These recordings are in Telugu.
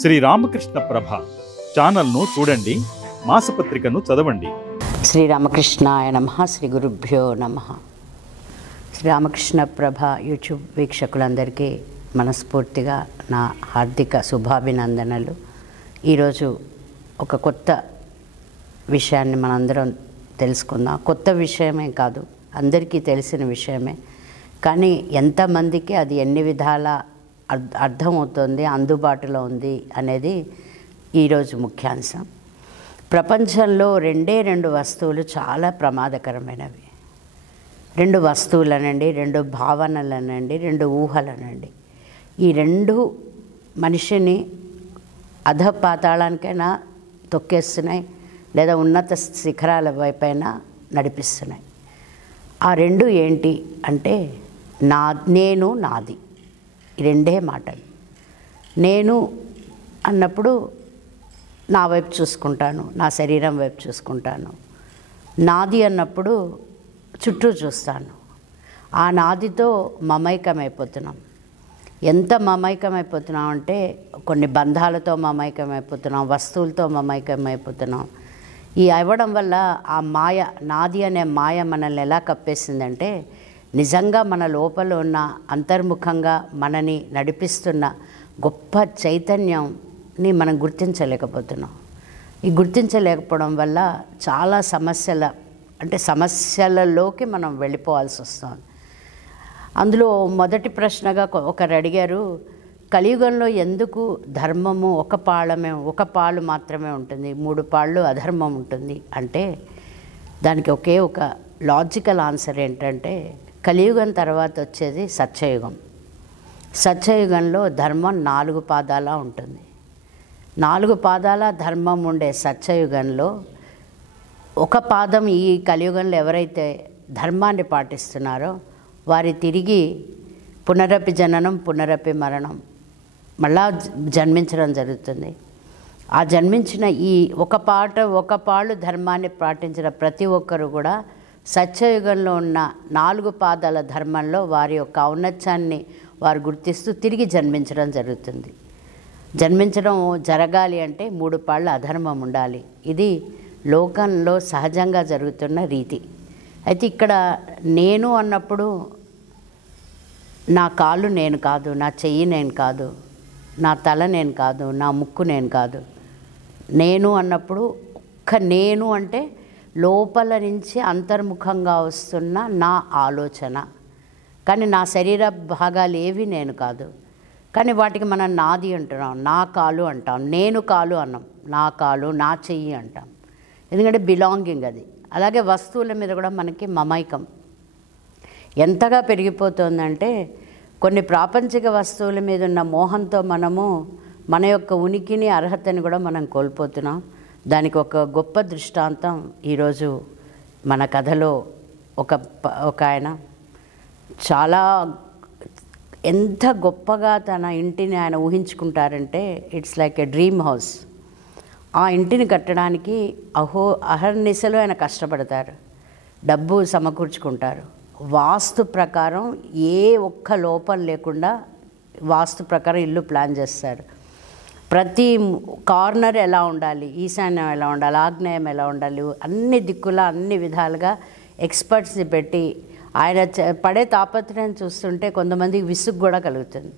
శ్రీ రామకృష్ణ ప్రభ ఛానల్ను చూడండి, మాసపత్రికను చదవండి. శ్రీరామకృష్ణాయ నమః. శ్రీ గురుభ్యో నమః. శ్రీరామకృష్ణ ప్రభ యూట్యూబ్ వీక్షకులందరికీ మనస్ఫూర్తిగా నా హార్దిక శుభాభినందనలు. ఈరోజు ఒక కొత్త విషయాన్ని మనందరం తెలుసుకుందాం. కొత్త విషయమే కాదు, అందరికీ తెలిసిన విషయమే. కానీ ఎంతమందికి అది ఎన్ని విధాల అర్థమవుతుంది, అందుబాటులో ఉంది అనేది ఈరోజు ముఖ్యాంశం. ప్రపంచంలో రెండు వస్తువులు చాలా ప్రమాదకరమైనవి. రెండు వస్తువులనండి, రెండు భావనలనండి, రెండు ఊహలనండి. ఈ రెండు మనిషిని అధపాతాళానికైనా తొక్కేస్తున్నాయి, లేదా ఉన్నత శిఖరాల వైపైనా నడిపిస్తున్నాయి. ఆ రెండు ఏంటి అంటే నేను, నాది. ఈ రెండే మాటలు. నేను అన్నప్పుడు నా వైపు చూసుకుంటాను, నా శరీరం వైపు చూసుకుంటాను. నాది అన్నప్పుడు చుట్టూ చూస్తాను. ఆ నాదితో మమైకమైపోతున్నాం. ఎంత మమైకమైపోతున్నాం అంటే కొన్ని బంధాలతో మమైకమైపోతున్నాం, వస్తువులతో మమైకమైపోతున్నాం. ఈ అవ్వడం వల్ల ఆ మాయ, నాది అనే మాయ మనల్ని ఎలా కప్పేసిందంటే, నిజంగా మన లోపల ఉన్న అంతర్ముఖంగా మనని నడిపిస్తున్న గొప్ప చైతన్యంని మనం గుర్తించలేకపోతున్నాం. ఈ గుర్తించలేకపోవడం వల్ల చాలా సమస్యలలోకి మనం వెళ్ళిపోవాల్సి వస్తుంది. అందులో మొదటి ప్రశ్నగా ఒకరు అడిగారు, కలియుగంలో ఎందుకు ధర్మము ఒక పాలు మాత్రమే ఉంటుంది, 3 పాళ్ళు అధర్మం ఉంటుంది అంటే, దానికి ఒకే ఒక లాజికల్ ఆన్సర్ ఏంటంటే, కలియుగం తర్వాత వచ్చేది సత్యయుగం. సత్యయుగంలో ధర్మం 4 పాదాల ఉంటుంది. 4 పాదాల ధర్మం ఉండే సత్యయుగంలో ఒక పాదం ఈ కలియుగంలో ఎవరైతే ధర్మాన్ని పాటిస్తున్నారో వారి తిరిగి పునరపి జననం పునరపి మరణం, మళ్ళా జన్మించడం జరుగుతుంది. ఆ జన్మించిన ఈ ఒక పాళ్ళు ధర్మాన్ని పాటించిన ప్రతి ఒక్కరు కూడా సత్యయుగంలో ఉన్న 4 పాదాల ధర్మంలో వారి యొక్క ఔన్నత్యాన్ని వారు గుర్తిస్తూ తిరిగి జన్మించడం జరుగుతుంది. జన్మించడం జరగాలి అంటే 3 పాళ్ళ అధర్మం ఉండాలి. ఇది లోకంలో సహజంగా జరుగుతున్న రీతి. అయితే ఇక్కడ నేను అన్నప్పుడు నా కాలు నేను కాదు, నా చెయ్యి నేను కాదు, నా తల నేను కాదు, నా ముక్కు నేను కాదు. నేను అన్నప్పుడు నేను అంటే లోపల నుంచి అంతర్ముఖంగా వస్తున్న నా ఆలోచన. కానీ నా శరీర భాగాలు ఏవి నేను కాదు. కానీ వాటికి మనం నాది అంటున్నాం, నా కాలు అంటాం, నేను కాలు అన్నాం, నా కాలు, నా చెయ్యి అంటాం. ఎందుకంటే బిలాంగింగ్ అది. అలాగే వస్తువుల మీద కూడా మనకి మమైకం ఎంతగా పెరిగిపోతుందంటే, కొన్ని ప్రాపంచిక వస్తువుల మీద ఉన్న మోహంతో మనము మన యొక్క ఉనికిని, అర్హతని కూడా మనం కోల్పోతున్నాం. దానికి ఒక గొప్ప దృష్టాంతం ఈరోజు మన కథలో ఒక ఆయన చాలా ఎంత గొప్పగా తన ఇంటిని ఆయన ఊహించుకుంటారంటే, it's like a dream house. ఆ ఇంటిని కట్టడానికి అహర్నిశలు ఆయన కష్టపడతారు, డబ్బు సమకూర్చుకుంటారు. వాస్తు ప్రకారం ఏ ఒక్క లోపం లేకుండా వాస్తు ప్రకారం ఇల్లు ప్లాన్ చేస్తారు. ప్రతి కార్నర్ ఎలా ఉండాలి, ఈశాన్యం ఎలా ఉండాలి, ఆగ్నేయం ఎలా ఉండాలి, అన్ని దిక్కులా అన్ని విధాలుగా ఎక్స్పర్ట్స్ని పెట్టి ఆయన పడే తాపత్రయం చూస్తుంటే కొంతమందికి విసుగు కూడా కలుగుతుంది.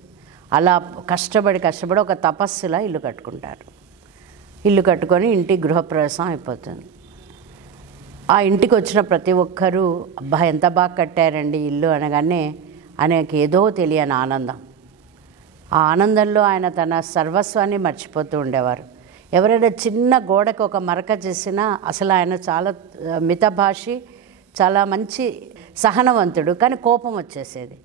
అలా కష్టపడి ఒక తపస్సులా ఇల్లు కట్టుకుంటారు. ఇల్లు కట్టుకొని ఇంటి గృహప్రవేశం అయిపోతుంది. ఆ ఇంటికి వచ్చిన ప్రతి ఒక్కరూ అబ్బా ఎంత బాగా కట్టారండి ఇల్లు అనగానే ఆయనకి ఏదో తెలియని ఆనందం. ఆ ఆనందంలో ఆయన తన సర్వస్వాన్ని మర్చిపోతూ ఉండేవారు. ఎవరైనా చిన్న గోడకు ఒక మరక చేసినా అసలు ఆయన చాలా మితభాషి, చాలా మంచి సహనవంతుడు, కానీ కోపం వచ్చేసేది.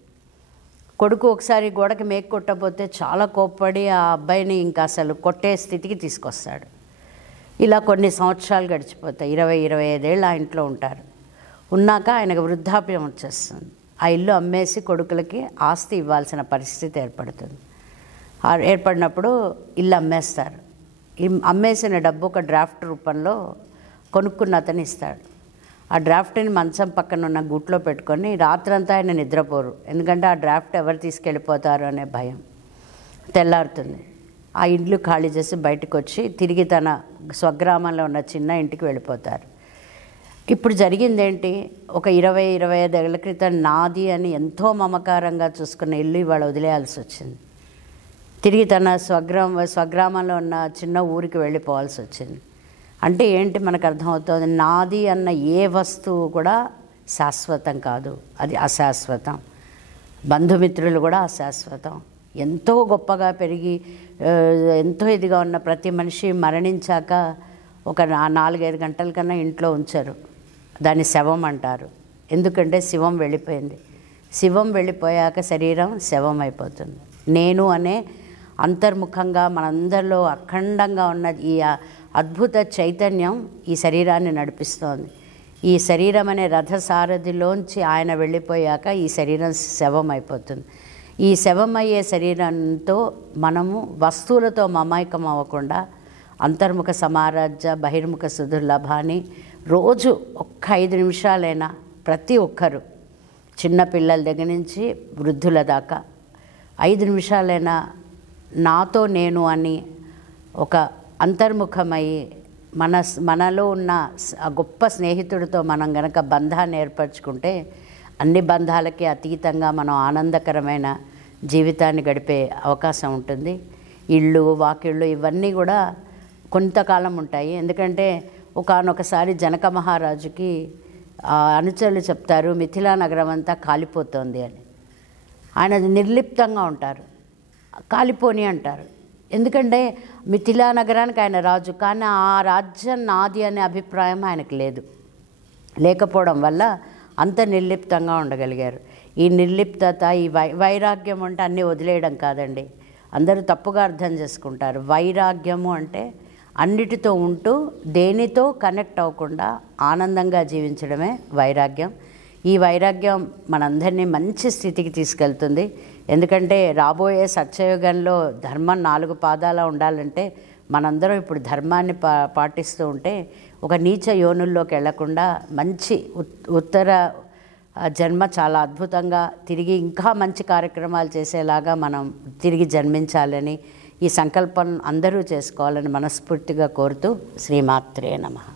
కొడుకు ఒకసారి గోడకి మేకు కొట్టకపోతే చాలా కోప్పడి ఆ అబ్బాయిని ఇంకా అసలు కొట్టే స్థితికి తీసుకొస్తాడు. ఇలా కొన్ని సంవత్సరాలు గడిచిపోతాయి. 20-25 ఏళ్ళు ఆ ఇంట్లో ఉంటారు. ఉన్నాక ఆయనకు వృద్ధాప్యం వచ్చేస్తుంది. ఆ ఇల్లు అమ్మేసి కొడుకులకి ఆస్తి ఇవ్వాల్సిన పరిస్థితి ఏర్పడినప్పుడు ఇల్లు అమ్మేస్తారు. అమ్మేసిన డబ్బు ఒక డ్రాఫ్ట్ రూపంలో కొనుక్కున్న అతను ఇస్తాడు. ఆ డ్రాఫ్ట్ని మంచం పక్కన ఉన్న గూట్లో పెట్టుకొని రాత్రంతా ఆయన నిద్రపోరు. ఎందుకంటే ఆ డ్రాఫ్ట్ ఎవరు తీసుకెళ్ళిపోతారు అనే భయం. తెల్లారుతుంది. ఆ ఇండ్లు ఖాళీ చేసి బయటకు వచ్చి తిరిగి తన స్వగ్రామంలో ఉన్న చిన్న ఇంటికి వెళ్ళిపోతారు. ఇప్పుడు జరిగిందేంటి, ఒక 20-25 ఏళ్ల క్రితం నాది అని ఎంతో మమకారంగా చూసుకున్న ఇల్లు ఇవాళ వదిలేయాల్సి వచ్చింది. తిరిగి తన స్వగ్రామంలో ఉన్న చిన్న ఊరికి వెళ్ళిపోవాల్సి వచ్చింది. అంటే ఏంటి మనకు అర్థమవుతుంది, నాది అన్న ఏ వస్తువు కూడా శాశ్వతం కాదు, అది అశాశ్వతం. బంధుమిత్రులు కూడా అశాశ్వతం. ఎంతో గొప్పగా పెరిగి ఎంతో ఇదిగా ఉన్న ప్రతి మనిషి మరణించాక ఒక 4-5 గంటల కన్నా ఇంట్లో ఉంచరు, దాన్ని శవం అంటారు. ఎందుకంటే శివం వెళ్ళిపోయింది. శివం వెళ్ళిపోయాక శరీరం శవం అయిపోతుంది. నేను అనే అంతర్ముఖంగా మనందరిలో అఖండంగా ఉన్న ఈ అద్భుత చైతన్యం ఈ శరీరాన్ని నడిపిస్తోంది. ఈ శరీరం అనే రథసారథిలోంచి ఆయన వెళ్ళిపోయాక ఈ శరీరం శవం అయిపోతుంది. ఈ శవమయ్యే శరీరంతో మనము వస్తువులతో మమైకం అవ్వకుండా అంతర్ముఖ సమారాజ్య బహిర్ముఖ సుదుర్లభాన్ని రోజు ఒక్క 5 నిమిషాలైనా ప్రతి ఒక్కరు, చిన్నపిల్లల దగ్గర నుంచి వృద్ధుల దాకా 5 నిమిషాలైనా నాతో నేను అని ఒక అంతర్ముఖమై మనలో ఉన్న గొప్ప స్నేహితుడితో మనం గనక బంధాన్ని ఏర్పరచుకుంటే అన్ని బంధాలకి అతీతంగా మనం ఆనందకరమైన జీవితాన్ని గడిపే అవకాశం ఉంటుంది. ఇళ్ళు వాకిళ్ళు ఇవన్నీ కూడా కొంతకాలం ఉంటాయి. ఎందుకంటే ఒకానొకసారి జనక మహారాజుకి అనుచరులు చెప్తారు, మిథిలా నగరం అంతా కాలిపోతుంది అని. ఆయన నిర్లిప్తంగా ఉంటారు, కాలిపోని అంటారు. ఎందుకంటే మిథిలా నగరానికి ఆయన రాజు, కానీ ఆ రాజ్యం నాది అనే అభిప్రాయం ఆయనకు లేకపోవడం వల్ల అంత నిర్లిప్తంగా ఉండగలిగారు. ఈ నిర్లిప్తత, ఈ వైరాగ్యం అంటే అన్నీ వదిలేయడం కాదండి. అందరూ తప్పుగా అర్థం చేసుకుంటారు. వైరాగ్యము అంటే అన్నిటితో ఉంటూ దేనితో కనెక్ట్ అవ్వకుండా ఆనందంగా జీవించడమే వైరాగ్యం. ఈ వైరాగ్యం మనందరినీ మంచి స్థితికి తీసుకెళ్తుంది. ఎందుకంటే రాబోయే సత్యయుగంలో ధర్మం 4 పాదాలా ఉండాలంటే మనందరం ఇప్పుడు ధర్మాన్ని పాటిస్తూ ఉంటే ఒక నీచ యోనుల్లోకి వెళ్లకుండా మంచి ఉత్తర జన్మ చాలా అద్భుతంగా తిరిగి ఇంకా మంచి కార్యక్రమాలు చేసేలాగా మనం తిరిగి జన్మించాలని, ఈ సంకల్పం అందరూ చేసుకోవాలని మనస్ఫూర్తిగా కోరుతూ శ్రీమాత్రే నమః.